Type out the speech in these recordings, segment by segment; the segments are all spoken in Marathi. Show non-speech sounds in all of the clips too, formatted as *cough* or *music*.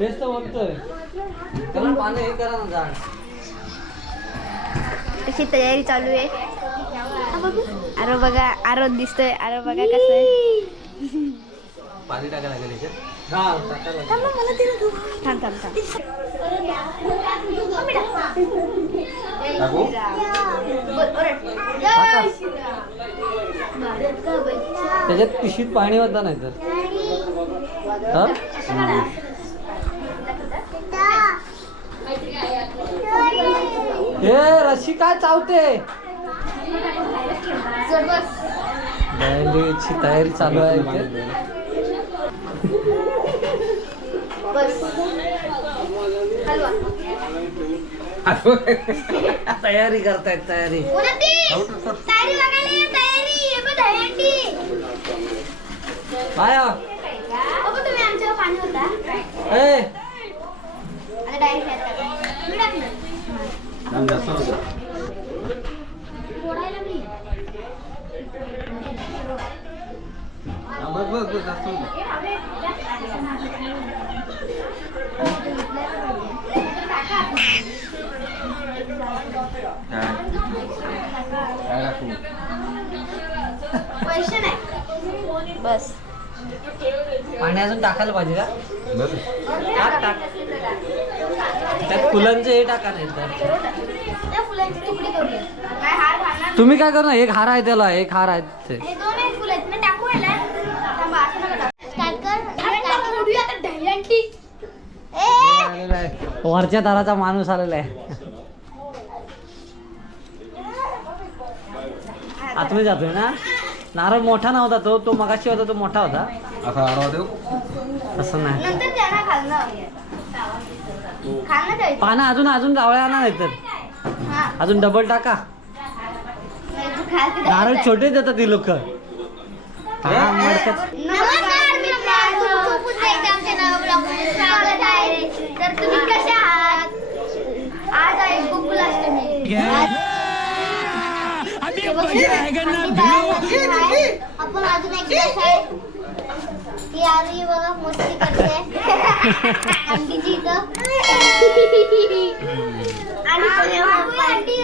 तेच तर बघतोय. त्याला पानं हे करा ना झाड. अशी तयारी चालू आहे. आरो बघा आरो दिसतोय. आरो बघा कसं आहे. पाणी टाकायला लागेल याच्यात? हा टाकायला. थांब थांब थांब टाक. त्याच्यात पिशीत पाणी होता नाही. तर हा? हे रशी काय चावते. दहीहंडीची तयारी चालू आहे इथे बस. हलवा. तयारी करतायत तयारी. काय हा? अगं, तुम्ही आमच्यावर पाणी होता ए बघ बघ बघ जास्त? पैसे नाही बस. पाणी अजून टाकायला पाहिजे का? टाक. त्यात फुलांचे हे टाका नाही तुम्ही काय करणार? एक हार आहे त्याला एक हार आहे ते. हे. वरच्या दाराचा माणूस आलेला आहे. आतमध्ये जातोय ना? नारळ मोठा नव्हता तो तो मगाशी होता तो मोठा होता. असं नाही. पानं अजून अजून जावळ्या आणा नाही तर. हा. अजून डबल टाका. नाही, तू खालती नारळ. छोटे देतात ती लोक. नमस्कार मित्रांनो पुन्हा एकदा आमच्या नव्या ब्लॉगमध्ये स्वागत आहे. तर तुम्ही कसे आहात? आज आहे गोकुलाष्टमी. आज- हे बघा, आम्ही तयार आहे. आपण अजून एक दिवस आहे. बघा मस्ती करते. आणि चालणारे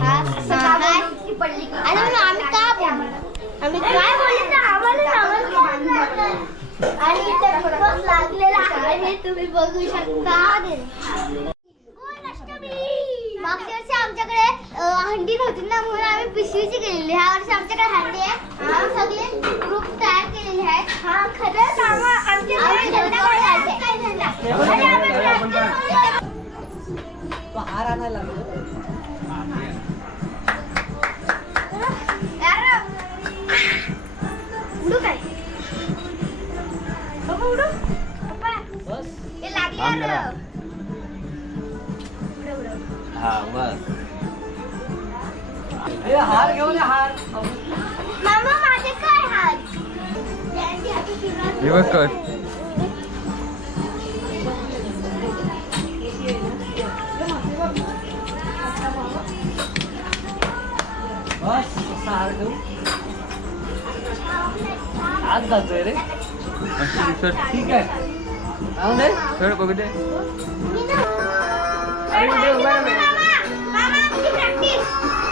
हा सकाळी पडली आणि म्हणून आम्ही का आम्ही काय बोलले तर आम्हाला समजलं आणि इथे लागलेला आहे. तुम्ही बघू शकता मागच्या वर्षी आमच्याकडे अं, हंडी नव्हती ना म्हणून आम्ही पिशवीची केलेली. ह्या वर्षी आमच्याकडे हंडी आहे? आम्ही सगळे ग्रुप तयार केलेले आहेत. हा खरंच आम्हा- हार आणायला उडू काय? बाबा उडू. पप्पा हे लागले. हा बस. हार घेऊन हार. मामा माझे काय बस हार घेऊ आज जातोय रे. ठीक आहे. जाऊ दे. सर बघू दे. मामा मामा आमची प्रॅक्टिस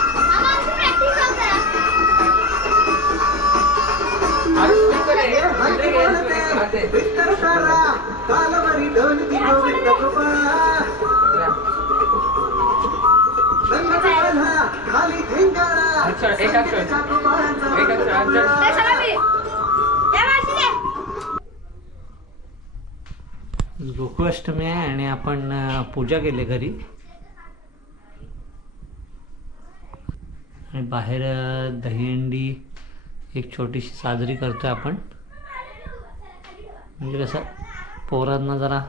गोकुळाष्टमी आहे आणि आपण पूजा केली घरी. आणि बाहेर दहीहंडी एक छोटीशी साजरी करतो आहे आपण. म्हणजे कसं पोरांना जरा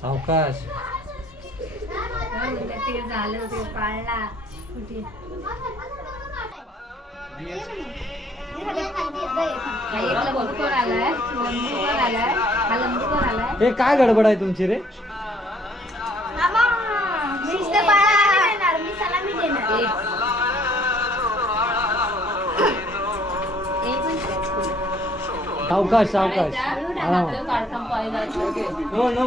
सावकाश. झालं ते पाळला हे काय गडबड आहे तुमची रे? सावकाश सावकाश आराम. नो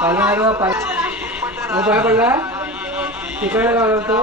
पाणी आलो पाणी बाहेर पडला? तिकडे लागतो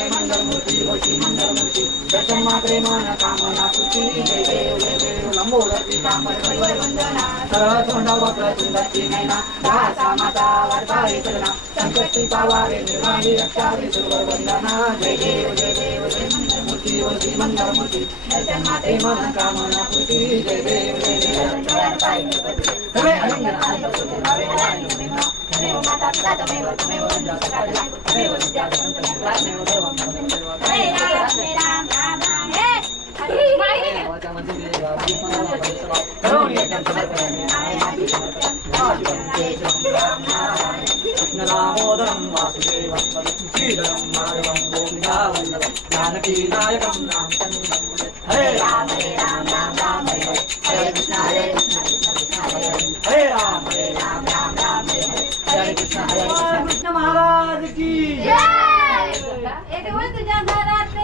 मात्रे मन कामना तुझी जय देव जय देव नमो रती कामर परिवर वंदना सरळ तोंड वक्र तुंदची नैना दासा माता वारपारी करणा संकष्टी पावारे निर्वाणी रक्षावे सुरवर वंदना जय देव जय देव जय मूर्ती वंदी मंगल मूर्ती दर्शन मात्रे मन कामना तुझी जय देव जय देव हरे अनंग चला वापस वापस आरती बी होणार. ठीक आहे आरती घेऊन येते पाय पाय पडला तिकडे लावला होतो चल आरती बोलूया ना महाराज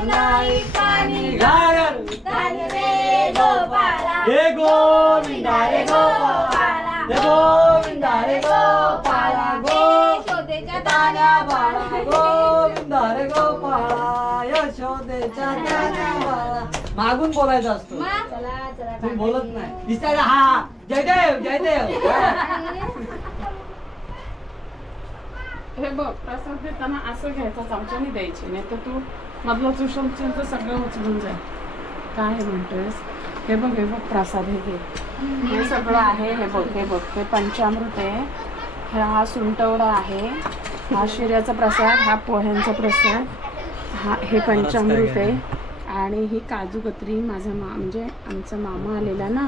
नाही पाणी गायन धान्य रे गोपाला हे गोविंदा रे गोपाला हे गोविंदा रे गोपाला गो यशोदेच्या तान्या बाळा गोविंदा रे गोपाळा यशोदेच्या तान्या बाळा मागून बोलायचं असतो. तुम्ही बोलत नाही. दिसायला हा जयदेव जयदेव. *laughs* हे बघ प्रसाद देताना असं घ्यायचा चमच्याने द्यायची नाही तर तू मधलं चुशमचीन तर सगळं उचलून जाईल काय म्हणतोयस हे बघ हे बघ प्रसाद हे घे. हे सगळं आहे हे बघ हे बघ हे पंचामृत आहे हा हा सुंटवडा आहे हा शिऱ्याचा प्रसाद हा पोह्यांचा प्रसाद हा हे पंचामृत आहे. आणि ही काजू कतरी माझा मा म्हणजे आमचा मामा आलेला ना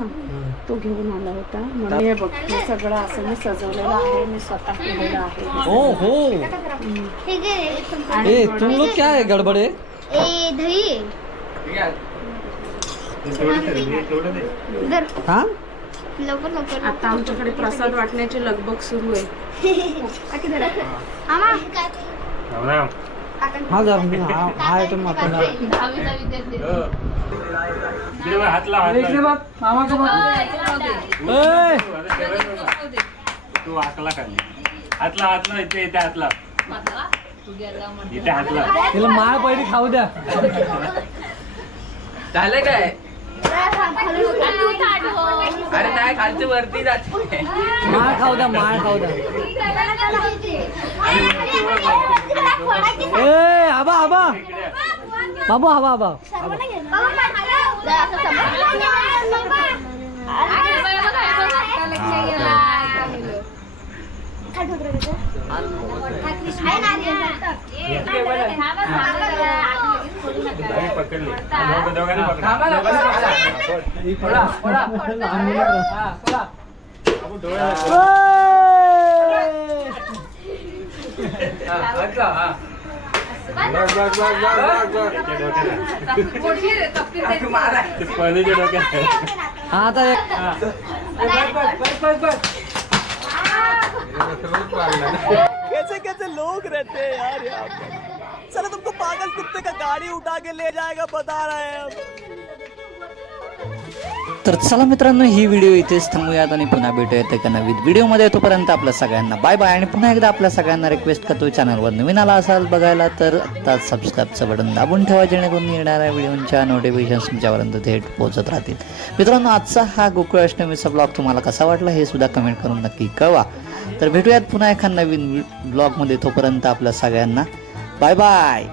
तो घेऊन आला होता. म्हणून हे बघ हे सगळं असं मी सजवलेलं आहे मी स्वतः केलेलं आहे. ओ हो. ठीक आहे ए तुम लोग क्या है गड़बड़? है ए दही. हाँ? लवकर लवकर. आता आमच्याकडे प्रसाद वाटण्याची लगबग सुरू आहे. *laughs* आमा हा जा हा आयटम आपण. दहावीचा विद्यार्थी इकडे बघ ए, तू हातला खाली हातला हातला इथे इथे हातला इथे हातला. तिला माळ पहिली खाऊ द्या. झालं काय? अरे नाही खालची वरती जाते. माळ खाऊ द्या माळ खाऊ द्या. ए आबा आबा. बाबू आबा आबा. बाई पकडली दोघं- दोघांनी थांबा ना, पकडली. पळा, पळा, पळा. हा, पळा. आपण डोळ्याला- ए! हा, अच्छा, हा. बघ, बघ, बघ, बघ, बघ, बघ. त्याच्या डोक्यात. तू मारा. ते पणूच्या डोक्यात हा आता एक हा. बस, बस, बस, बस, बस. कैसे कैसे लोग रहते हैं यार यहाँ पर चलो तुमको पागल कुत्ते का गाड़ी उठा के ले जाएगा बता रहे हैं हम। तर चला मित्रांनो ही व्हिडिओ इथेच थांबूयात आणि पुन्हा भेटूयात एका नवीन व्हिडिओमध्ये तोपर्यंत आपल्या सगळ्यांना बाय बाय आणि पुन्हा एकदा आपल्या सगळ्यांना रिक्वेस्ट करतो चॅनलवर नवीन आला असाल बघायला तर आता सबस्क्राईबचं बटन दाबून ठेवा जेणेकरून येणाऱ्या व्हिडिओच्या नोटिफिकेशन्स तुमच्यापर्यंत थेट पोहोचत राहतील. मित्रांनो आजचा हा गोकुळ अष्टमीचा ब्लॉग तुम्हाला कसा वाटला हे सुद्धा कमेंट करून नक्की कळवा. तर भेटूयात पुन्हा एका नवीन ब्लॉगमध्ये तोपर्यंत आपल्या सगळ्यांना बाय बाय